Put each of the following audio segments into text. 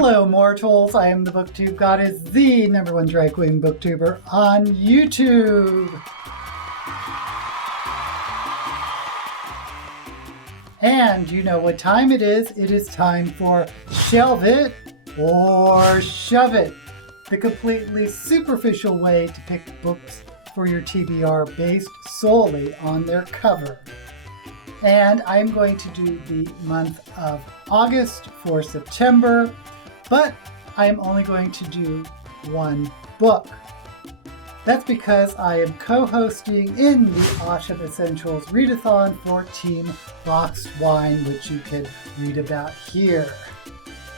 Hello mortals, I am the booktube goddess, the #1 drag queen booktuber on YouTube. And you know what time it is. It is time for Shelve It or Shove It, the completely superficial way to pick books for your TBR based solely on their cover. And I'm going to do the month of August for September, but I'm only going to do one book. That's because I am co-hosting in the Autumn Essentials readathon for Team Boxed Wine, which you can read about here.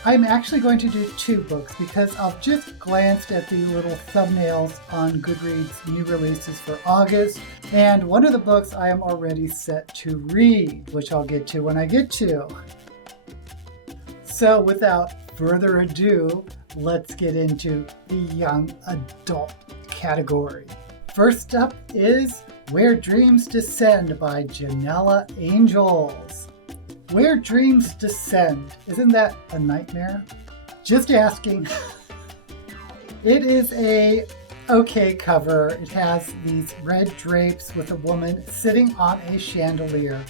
I'm actually going to do two books because I've just glanced at the little thumbnails on Goodreads new releases for August, and one of the books I am already set to read, which I'll get to when I get to. So without further ado, let's get into the young adult category. First up is Where Dreams Descend by Janella Angels. Where Dreams Descend, isn't that a nightmare? Just asking. It is a okay cover. It has these red drapes with a woman sitting on a chandelier.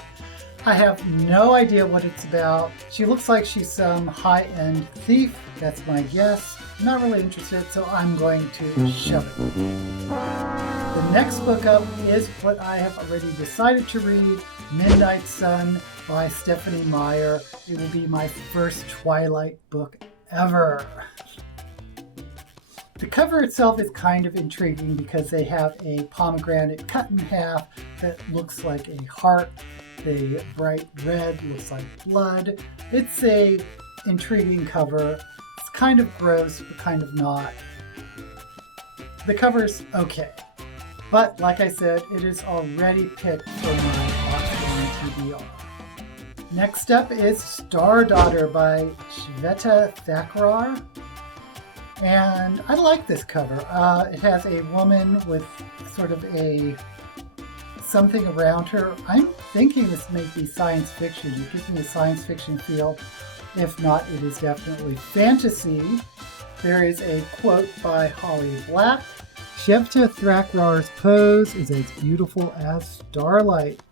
I have no idea what it's about. She looks like she's some high-end thief. That's my guess. I'm not really interested, so I'm going to shove it. The next book up is what I have already decided to read, Midnight Sun by Stephanie Meyer. It will be my first Twilight book ever. The cover itself is kind of intriguing because they have a pomegranate cut in half that looks like a heart. The bright red looks like blood. It's a intriguing cover. It's kind of gross, but kind of not. The cover's okay. But like I said, it is already picked for my Boxed TBR. Next up is Star Daughter by Shweta Thakrar. And I like this cover. It has a woman with sort of a something around her. I'm thinking this may be science fiction. It gives me a science fiction feel. If not, it is definitely fantasy. There is a quote by Holly Black. Shweta Thakrar's pose is as beautiful as starlight.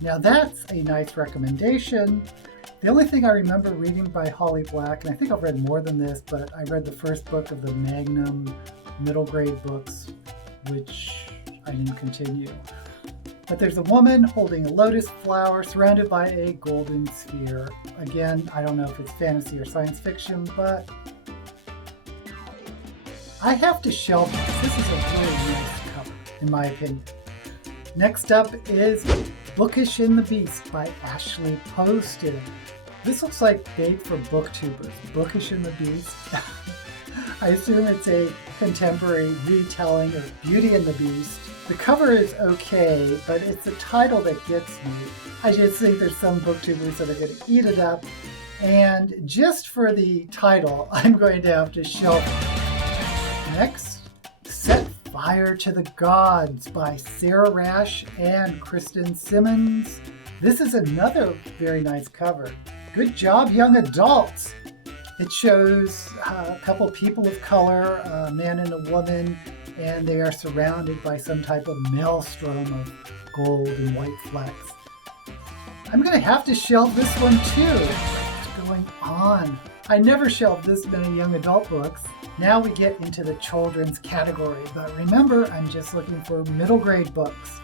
Now that's a nice recommendation. The only thing I remember reading by Holly Black, and I think I've read more than this, but I read the first book of the Magnum middle grade books, which I didn't continue. But there's a woman holding a lotus flower surrounded by a golden sphere. Again, I don't know if it's fantasy or science fiction, but I have to shelve this. This is a really nice cover, in my opinion. Next up is Bookish and the Beast by Ashley Poston. This looks like bait for booktubers. Bookish and the Beast. I assume it's a contemporary retelling of Beauty and the Beast. The cover is okay, but it's the title that gets me. I just think there's some booktubers that are going to eat it up. And just for the title, I'm going to have to shelve it. Next, Set Fire to the Gods by Sarah Rash and Kristen Simmons. This is another very nice cover. Good job, young adults. It shows a couple people of color, a man and a woman, and they are surrounded by some type of maelstrom of gold and white flecks. I'm going to have to shelve this one too. What's going on? I never shelved this many young adult books. Now we get into the children's category, but remember, I'm just looking for middle grade books.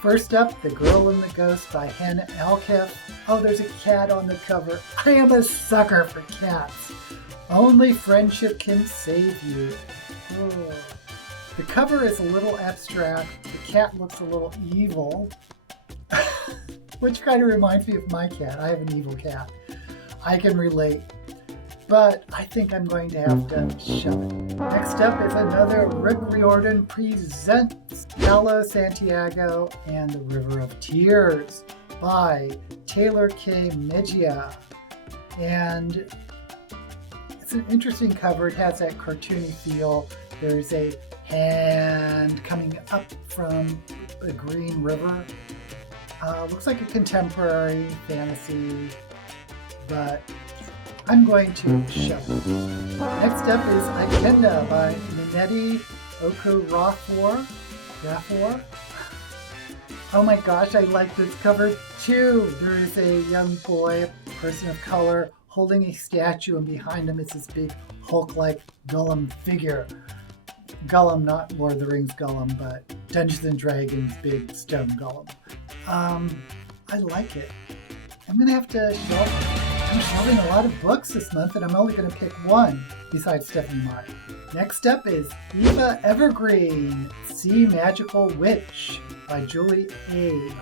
First up, The Girl and the Ghost by Hannah Alkeff. Oh, there's a cat on the cover. I am a sucker for cats. Only friendship can save you. Oh. The cover is a little abstract. The cat looks a little evil, which kind of reminds me of my cat. I have an evil cat. I can relate. But I think I'm going to have to shove it. Next up is another Rick Riordan presents Paolo Santiago and the River of Tears by Taylor K. Mejia. And it's an interesting cover. It has that cartoony feel. There's a hand coming up from a green river. Looks like a contemporary fantasy, but I'm going to shove it. Next up is Ikenda by Minetti Okorafor. Oh my gosh, I like this cover too. There is a young boy, a person of color, holding a statue, and behind him is this big Hulk-like Gollum figure. Gollum, not Lord of the Rings Gollum, but Dungeons and Dragons big stone Gollum. I like it. I'm gonna have to shelve it. I'm shelving a lot of books this month, and I'm only gonna pick one besides Stephanie Meyer. Next up is Eva Evergreen, Sea Magical Witch by Julie Abe.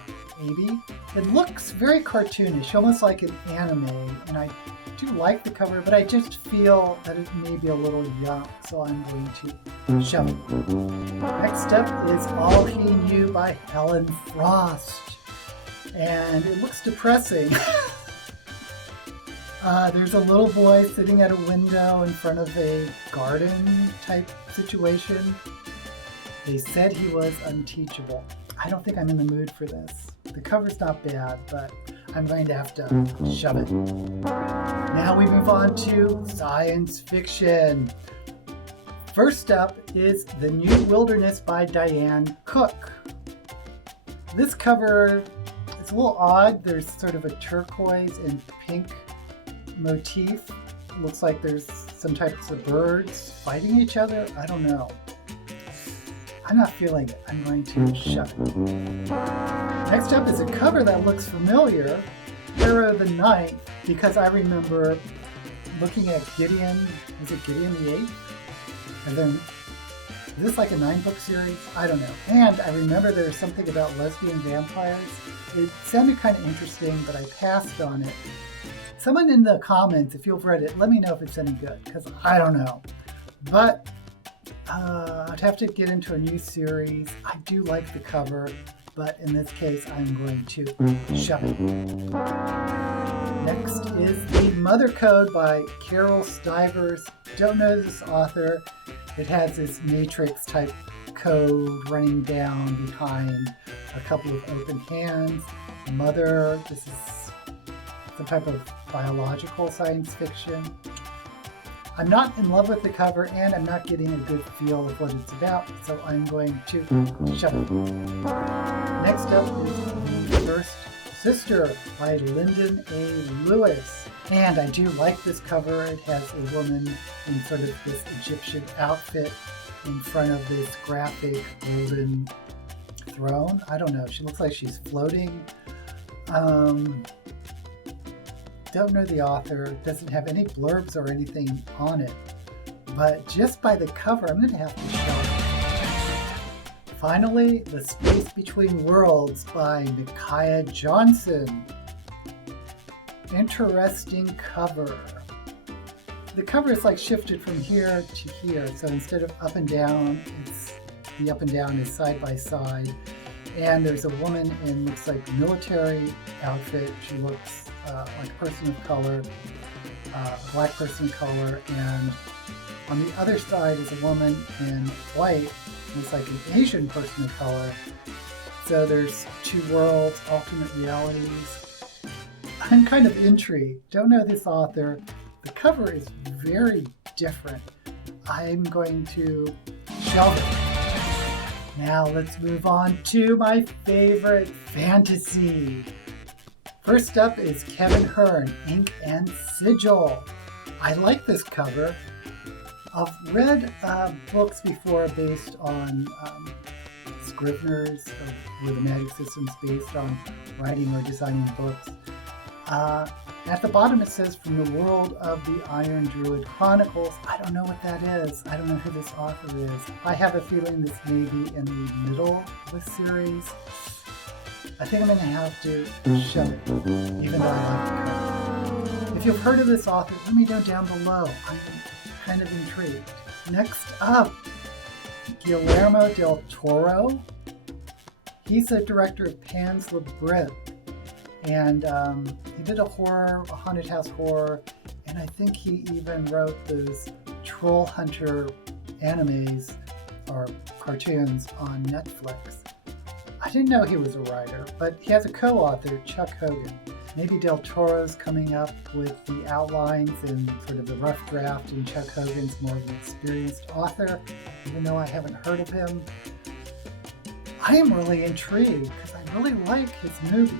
It looks very cartoonish, almost like an anime, and I do like the cover, but I just feel that it may be a little young, so I'm going to shove it. Next up is All He Knew by Helen Frost, and it looks depressing. There's a little boy sitting at a window in front of a garden type situation. They said he was unteachable. I don't think I'm in the mood for this. The cover's not bad, but I'm going to have to shove it. Now we move on to science fiction. First up is The New Wilderness by Diane Cook. This cover is a little odd. There's sort of a turquoise and pink motif. It looks like there's some types of birds fighting each other. I don't know. I'm not feeling it. I'm going to shove it. Next up is a cover that looks familiar, Pharaoh the Ninth, because I remember looking at Gideon. Was it Gideon the Eighth? And then, is this like a 9-book series? I don't know. And I remember there was something about lesbian vampires. It sounded kind of interesting, but I passed on it. Someone in the comments, if you've read it, let me know if it's any good, because I don't know. But I'd have to get into a new series. I do like the cover, but in this case, I'm going to shove it. Next is The Mother Code by Carol Stivers. Don't know this author. It has this matrix type code running down behind a couple of open hands. Mother, this is some type of biological science fiction. I'm not in love with the cover, and I'm not getting a good feel of what it's about, so I'm going to shove it. Next up is The First Sister by Lyndon A. Lewis. And I do like this cover. It has a woman in sort of this Egyptian outfit in front of this graphic golden throne. I don't know. She looks like she's floating. Don't know the author. Doesn't have any blurbs or anything on it. But just by the cover, I'm going to have to show it. Finally, The Space Between Worlds by Micaiah Johnson. Interesting cover. The cover is like shifted from here to here. So instead of up and down, the up and down is side by side. And there's a woman in looks like military outfit. She looks like a person of color, a black person of color, and on the other side is a woman in white, looks like an Asian person of color. So there's two worlds, alternate realities. I'm kind of intrigued. Don't know this author. The cover is very different. I'm going to shelve it. Now let's move on to my favorite fantasy. First up is Kevin Hearn, Ink and Sigil. I like this cover. I've read books before based on Scrivener's, where the magic system's based on writing or designing books. At the bottom it says, from the world of the Iron Druid Chronicles. I don't know what that is. I don't know who this author is. I have a feeling this may be in the middle of the series. I think I'm going to have to shove it, even though I like the cover. If you've heard of this author, let me know down below. I'm kind of intrigued. Next up, Guillermo del Toro. He's the director of Pan's Labyrinth. And he did a haunted house horror, and I think he even wrote those Troll Hunter animes or cartoons on Netflix. I didn't know he was a writer, but he has a co-author, Chuck Hogan. Maybe Del Toro's coming up with the outlines and sort of the rough draft, and Chuck Hogan's more of an experienced author, even though I haven't heard of him. I am really intrigued because I really like his movies.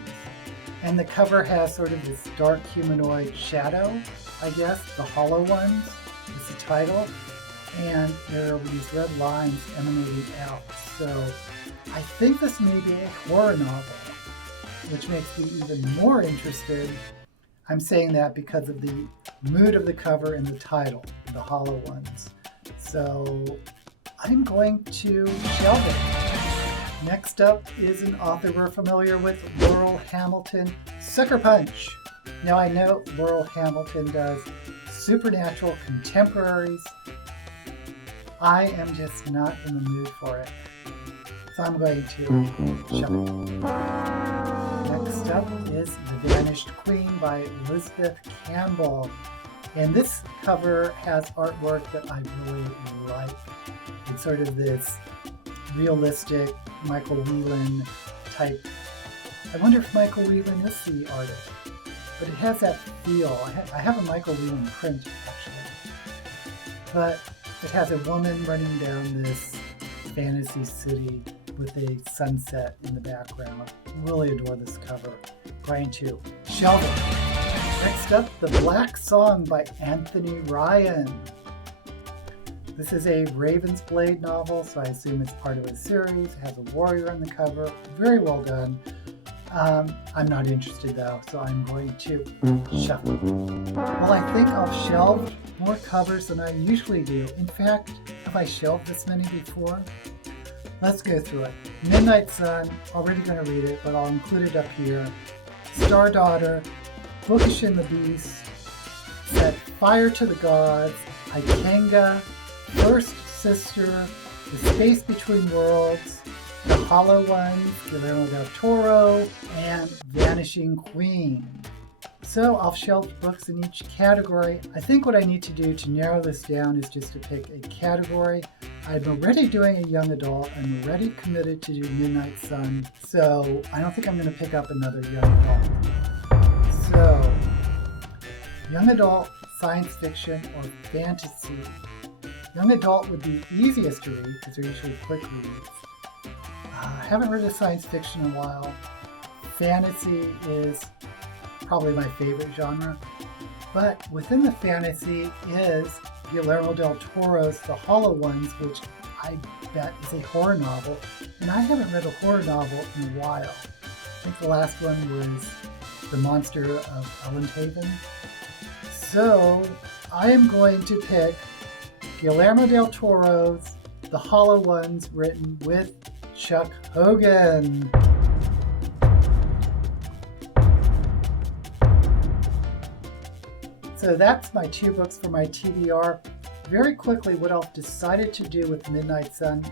And the cover has sort of this dark humanoid shadow, I guess, the hollow ones is the title. And there are these red lines emanating out. So I think this may be a horror novel, which makes me even more interested. I'm saying that because of the mood of the cover and the title, the hollow ones. So I'm going to shelve it. Next up is an author we're familiar with, Laurel Hamilton, Sucker Punch. Now I know Laurel Hamilton does supernatural contemporaries. I am just not in the mood for it. So I'm going to shelve it. Next up is The Vanished Queen by Elizabeth Campbell. And this cover has artwork that I really like. It's sort of this realistic Michael Whelan type. I wonder if Michael Whelan is the artist, but it has that feel. I have a Michael Whelan print actually, but it has a woman running down this fantasy city with a sunset in the background. Really adore this cover. Brian too. Shelve it. Next up, The Black Song by Anthony Ryan. This is a Raven's Blade novel, so I assume it's part of a series. It has a warrior on the cover. Very well done. I'm not interested though, so I'm going to shelve it. Well, I think I'll shelve more covers than I usually do. In fact, have I shelved this many before? Let's go through it. Midnight Sun, already going to read it, but I'll include it up here. Star Daughter, Bookish in the Beast, Set Fire to the Gods, Ikenga, First Sister, The Space Between Worlds, The Hollow Ones, Guillermo del Toro, and Vanishing Queen. So I'll shelve books in each category. I think what I need to do to narrow this down is just to pick a category. I'm already doing a young adult. I'm already committed to do Midnight Sun. So I don't think I'm going to pick up another young adult. So young adult, science fiction, or fantasy. Young adult would be easiest to read because they're usually quick reads. I haven't read a science fiction in a while. Fantasy is probably my favorite genre. But within the fantasy is Guillermo del Toro's The Hollow Ones, which I bet is a horror novel. And I haven't read a horror novel in a while. I think the last one was The Monster of Ellenhaven. So I am going to pick Guillermo del Toro's The Hollow Ones, written with Chuck Hogan. So that's my 2 books for my TBR. Very quickly, what I've decided to do with Midnight Sun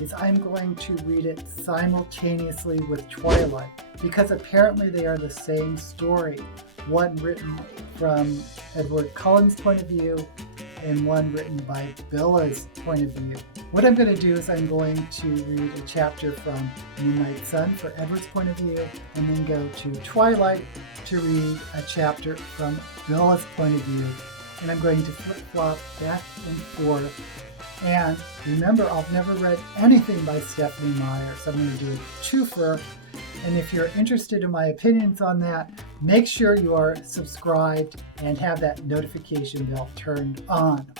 is I'm going to read it simultaneously with Twilight, because apparently they are the same story. One written from Edward Cullen's point of view, and one written by Bella's point of view. What I'm going to do is I'm going to read a chapter from Midnight Sun for Edward's point of view, and then go to Twilight to read a chapter from Bella's point of view. And I'm going to flip-flop back and forth. And remember, I've never read anything by Stephanie Meyer, so I'm going to do a twofer. And if you're interested in my opinions on that, make sure you are subscribed and have that notification bell turned on.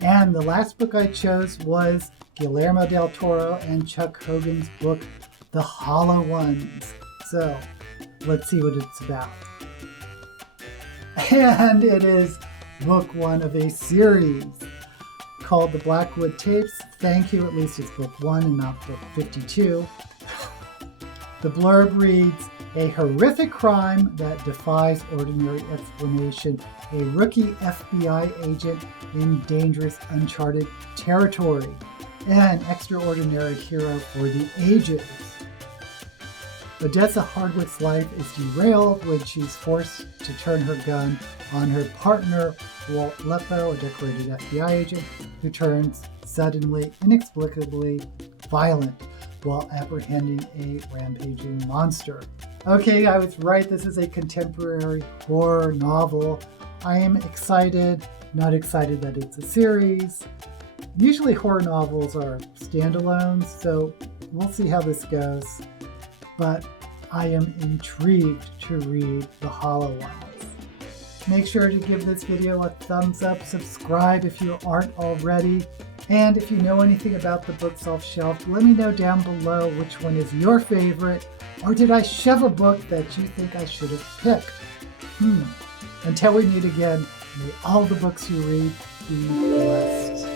And the last book I chose was Guillermo del Toro and Chuck Hogan's book, The Hollow Ones. So let's see what it's about. And it is book 1 of a series called The Blackwood Tapes. Thank you, at least it's book 1 and not book 52. The blurb reads, a horrific crime that defies ordinary explanation. A rookie FBI agent in dangerous, uncharted territory. An extraordinary hero for the ages. Odessa Hardwick's life is derailed when she's forced to turn her gun on her partner, Walt Lepo, a decorated FBI agent, who turns suddenly, inexplicably violent while apprehending a rampaging monster. Okay, I was right. This is a contemporary horror novel. I am excited, not excited that it's a series. Usually horror novels are standalones, so we'll see how this goes. But I am intrigued to read The Hollow Ones. Make sure to give this video a thumbs up, subscribe if you aren't already, and if you know anything about the books I've shelved, let me know down below which one is your favorite, or did I shove a book that you think I should have picked? Until we meet again, may all the books you read be blessed.